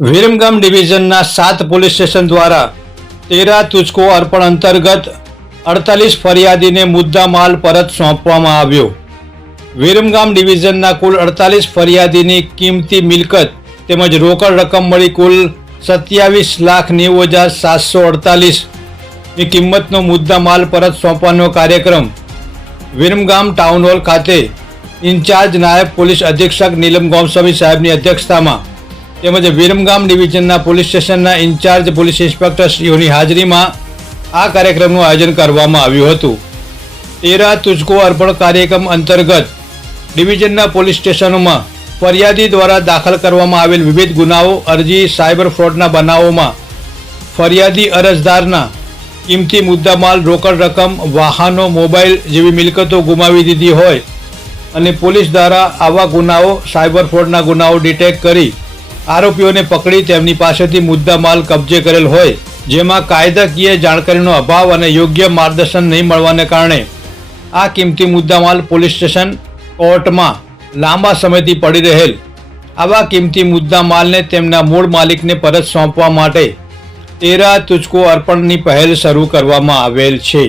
વિરમગામ ડિવિઝનના સાત police station દ્વારા તેરા તુચકો અર્પણ અંતર્ગત અડતાલીસ ફરિયાદીને મુદ્દા માલ પરત સોંપવામાં આવ્યો. વિરમગામ ડિવિઝનના કુલ અડતાલીસ ફરિયાદીની કિંમતી મિલકત તેમજ રોકડ રકમ મળી કુલ સત્યાવીસ લાખ નેવું હજાર સાતસો અડતાલીસની કિંમતનો મુદ્દા માલ પરત સોંપવાનો કાર્યક્રમ વિરમગામ ટાઉન હોલ ખાતે ઇન્ચાર્જ નાયબ પોલીસ અધિક્ષક નીલમ ગોમસ્વામી સાહેબની અધ્યક્ષતામાં તેમજ વિરમગામ ડિવિઝનના પોલીસ સ્ટેશનના ઇન્ચાર્જ પોલીસ ઇન્સ્પેક્ટર શ્રીઓની હાજરીમાં આ કાર્યક્રમનું આયોજન કરવામાં આવ્યું હતું. તેરા તુજકો અર્પણ કાર્યક્રમ અંતર્ગત ડિવિઝનના પોલીસ સ્ટેશનોમાં ફરિયાદી દ્વારા દાખલ કરવામાં આવેલ વિવિધ ગુનાઓ, અરજી, સાયબર ફ્રોડના બનાવોમાં ફરિયાદી અરજદારના કિંમતી મુદ્દામાલ, રોકડ રકમ, વાહનો, મોબાઈલ જેવી મિલકતો ગુમાવી દીધી હોય અને પોલીસ દ્વારા આવા ગુનાઓ, સાયબર ફ્રોડના ગુનાઓ ડિટેક્ટ કરી આરોપીઓને પકડી તેમની પાસેથી મુદ્દામાલ કબજે કરેલ હોય, જેમાં કાયદાકીય જાણકારીનો અભાવ અને યોગ્ય માર્ગદર્શન નહીં મળવાને કારણે આ કિંમતી મુદ્દામાલ પોલીસ સ્ટેશન કોર્ટમાં લાંબા સમયથી પડી રહેલ. આવા કિંમતી મુદ્દામાલને તેમના મૂળ માલિકને પરત સોંપવા માટે તેરા તુચકો અર્પણની પહેલ શરૂ કરવામાં આવેલ છે.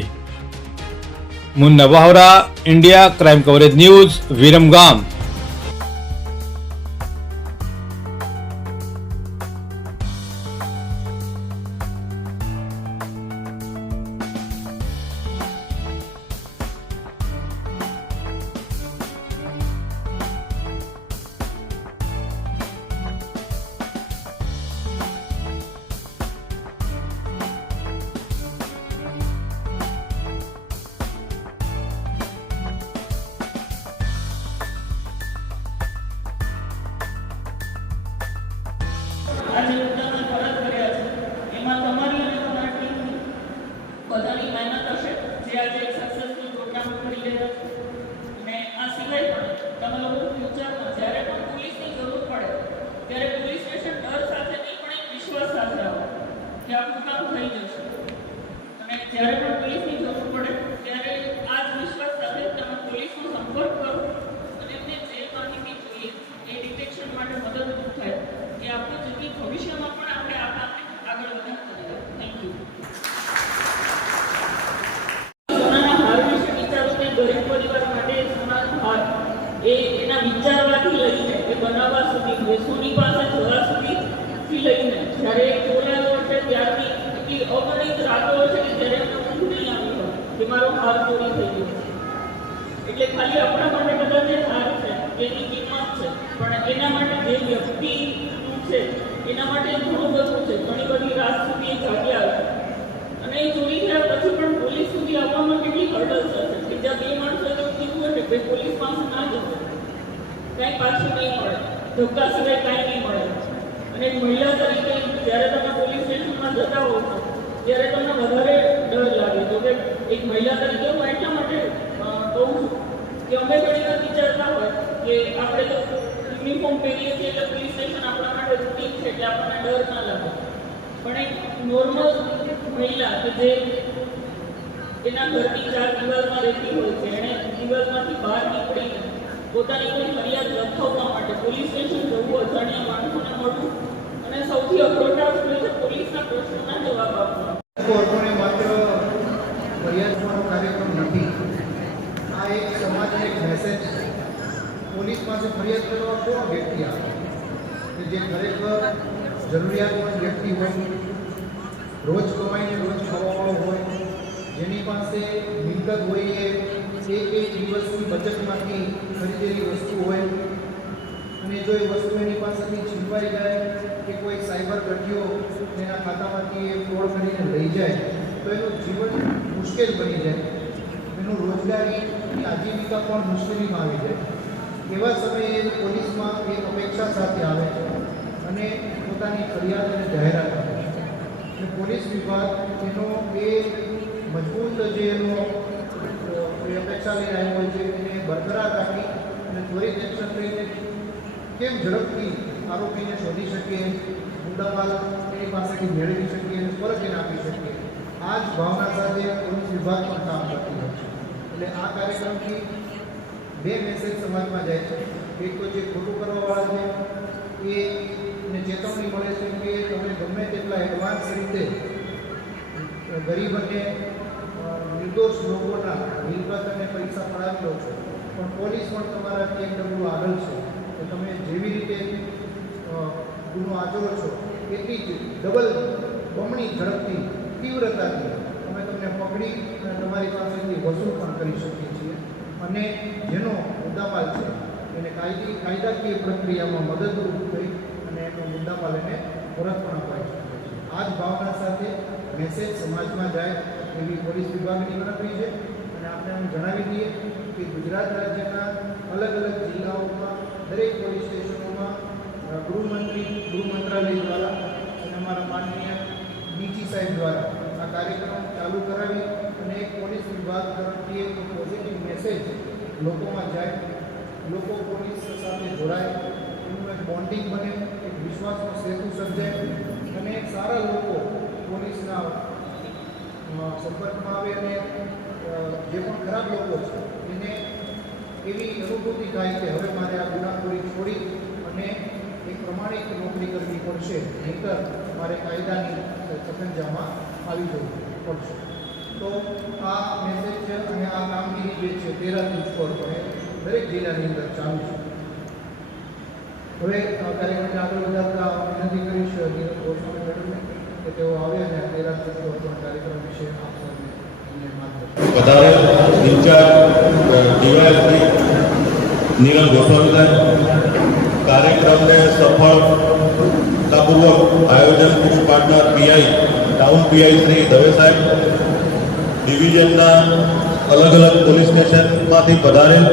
Munna Vahora, India, crime coverage news, Viramgam. આપણું કામ થઈ જશે. અને જ્યારે પણ પોલીસની જરૂર પડે, ત્યારે આ જ વિશ્વાસ સાથે તમે પોલીસનો સંપર્ક કરો અને એમને જે માહિતી જોઈએ એ ડિટેક્શન માટે મદદરૂપ થાય એ આપો જેથી ભવિષ્યમાં પણ આપણે આ કામને આગળ વધારતા રહીએ થેન્ક યુ સોનાના હાર વિશે વિચારો કે ગરીબ પરિવાર માટે સોનાનો હાર એ એના વિચારવાથી લઈને એ બનાવવા સુધી સોની પાસે જવા સુધીથી લઈને જ્યારે એ ચોરાયો હશે ત્યારથી એટલી અગણિત રાતો હશે કે જ્યારે એમને ઊંઘ નહીં આવી હોય કે મારો હાર ચોરી થઈ ગયો એટલે ખાલી આપણા માટે કદાચ એ હાર છે, એની કિંમત છે. પણ એના માટે જે વ્યક્તિ છે, એના માટે ઘણું બધું છે. ઘણી બધી રાત સુધી એ જાગ્યા છે અને એ ચોરી થયા પછી પણ પોલીસ સુધી આવવામાં કેટલી હર્ડલ થશે? બીજા બે માણસો એવું કીધું હોય કે પોલીસ પાસે ના જશે કાંઈ પાછું નહીં મળે. ધક્કા સિવાય કાંઈ નહીં મળે. અને મહિલા તરીકે જ્યારે તમે પોલીસ સ્ટેશનમાં જતા હો છો, ત્યારે તમને વધારે ડર લાગે. તો કે એક મહિલા તરીકે હું એટલા માટે કહું છું અમે ઘણી વિચારતા હોય કે આપણે તો યુનિફોર્મ પહેરીએ છીએ એટલે પોલીસ સ્ટેશન આપણા માટે રૂટીન છે એટલે આપણને ડર ના લાગે. પણ એક નોર્મલ મહિલા કે જે એના ઘરની ચાર દિવાલમાં રહેતી હોય છે, એણે દિવાલમાંથી બહાર નીકળીને પોતાની કોઈ ફરિયાદ લખાવવા માટે પોલીસ સ્ટેશન જવું અજાણ્યા માણસોને મળવું અને સૌથી અઘરો ટાસ્ક હોય છે પોલીસના પ્રશ્નોના જવાબ આપવા કોર્ટોને માત્ર ફરિયાદવાનો કાર્યક્રમ નથી આ એક સમાજને એક મેસેજ છે પાસે ફરિયાદ કરવા કોણ વ્યક્તિ આવે કે જે ખરેખર જરૂરિયાતમંદ વ્યક્તિ હોય, રોજ કમાઈને રોજ ખાવાવાળો હોય, જેની પાસે મિલકત હોય એ એક એક દિવસની બચતમાંથી ખરીદેલી વસ્તુ હોય, અને જો એ વસ્તુ એની પાસેથી છીનવાઈ જાય કે કોઈ સાયબર ઘટીઓ એના ખાતામાંથી એ ફ્રોડ કરીને લઈ જાય, તો એનું જીવન મુશ્કેલ બની જાય. એનું રોજગારી, આજીવિકા પણ મુશ્કેલીમાં આવી જાય. એવા સમયે પોલીસમાં એક અપેક્ષા સાથે આવે છે અને પોતાની ફરિયાદ અને જાહેરાત કરે છે. પોલીસ વિભાગ એનો એ મજબૂત જે એનો અપેક્ષા લઈને આવ્યો હોય છે, એને બરકરાર રાખી અને ત્વરિત એક્શન કેમ ઝડપથી આરોપીને શોધી શકીએ મુદ્દામાલ એની પાસેથી મેળવી શકીએ અને પરત આપી શકીએ. આ જ ભાવના સાથે પોલીસ વિભાગ પણ કામ કરતી હોય છે. એટલે આ કાર્યક્રમથી બે મેસેજ સમાજમાં જાય છે. એક તો જે ખોટું કરવાવાળા છે એને ચેતવણી મળે છે કે તમે ગમે તેટલા એડવાન્સ રીતે ગરીબ અને નિર્દોષ લોકોના મિલકત અને પૈસા પડાવી લો છો, પણ પોલીસ પણ તમારાથી એક ડબલું આગળ છે. કે તમે જેવી રીતે ગુનો આચરો છો, એટલી જ ડબલ બમણી ઝડપથી તીવ્રતાથી અમે તમને પકડી અને તમારી પાસેથી વસૂલ પણ કરી શકીએ. અને જેનો મુદ્દામાલ છે, એને કાયદી, કાયદાકીય પ્રક્રિયામાં મદદરૂપ થઈ અને એનો મુદ્દામાલ એને પરત પણ અપાઈ શકે છે. આ જ ભાવના સાથે મેસેજ સમાજમાં જાય એવી પોલીસ વિભાગની ગણતરી છે અને આપણે એમ જણાવી દઈએ કે ગુજરાત રાજ્યના અલગ અલગ જિલ્લાઓમાં દરેક પોલીસ સ્ટેશનોમાં ગૃહમંત્રી ગૃહ મંત્રાલય દ્વારા અને અમારા માનનીય ડીજી સાહેબ દ્વારા આ કાર્યક્રમ ચાલુ કરાવી અને એક પોલીસ વિભાગ તરફથી એક પોઝિટિવ મેસેજ લોકોમાં જાય, લોકો પોલીસ સાથે જોડાય, એનું એક બોન્ડિંગ બને, એક વિશ્વાસનો સેતુ સર્જાય અને સારા લોકો પોલીસના સંપર્કમાં આવે અને જે પણ ખરાબ લોકો છે, એને એવી અનુભૂતિ થાય કે હવે મારે આ ગુનાખોરી છોડી અને એક પ્રમાણિક નોકરી કરવી પડશે, નહીંતર મારે કાયદાની સકંજામાં આવી જવું પડશે. તો આ મેસેજ છે અને આ કામગીરી જે છે તેરા તુજકોર પર એ દરેક જિલ્લાની અંદર ચાલુ છે હવે આ કાર્યક્રમને આગળ વધારતા વિનંતી કરીશ નીરજ ગોસ્વામી મેડમને કે તેઓ આવે અને આ તેરા તુજકોર પર કાર્યક્રમ વિશે આપ સૌને એમને માર્ગદર્શન વધારે ઇન્ચાર્જ ડીવાયએસપી નીરજ ગોસ્વામી સાહેબ કાર્યક્રમને સફળતાપૂર્વક આયોજન પૂરું પાડનાર PI town PI Shri Dave સાહેબ ડિવિઝનના અલગ અલગ પોલીસ સ્ટેશનમાંથી પધારેલ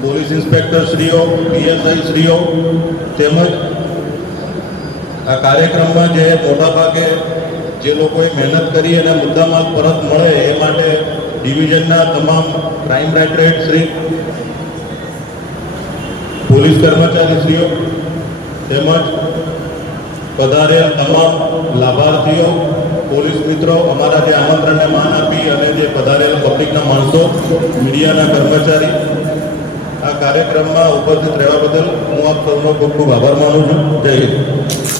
પોલીસ ઇન્સ્પેક્ટર શ્રીઓ પીએસઆઈ શ્રીઓ તેમજ આ કાર્યક્રમમાં જે મોટાભાગે જે લોકોએ મહેનત કરી અને મુદ્દામાલ પરત મળે એ માટે ડિવિઝનના તમામ ક્રાઇમ રાઇટરેટ શ્રી પોલીસ કર્મચારીશ્રીઓ તેમજ પધારેલ તમામ લાભાર્થીઓ પોલીસ મિત્રો, અમારા જે આમંત્રણને માન આપી અને જે પધારેલા પબ્લિકના માણસો, મીડિયાના કર્મચારી, આ કાર્યક્રમમાં ઉપસ્થિત રહેવા બદલ હું આપ સૌનો ખૂબ ખૂબ આભાર માનું છું. જય હિન્દ.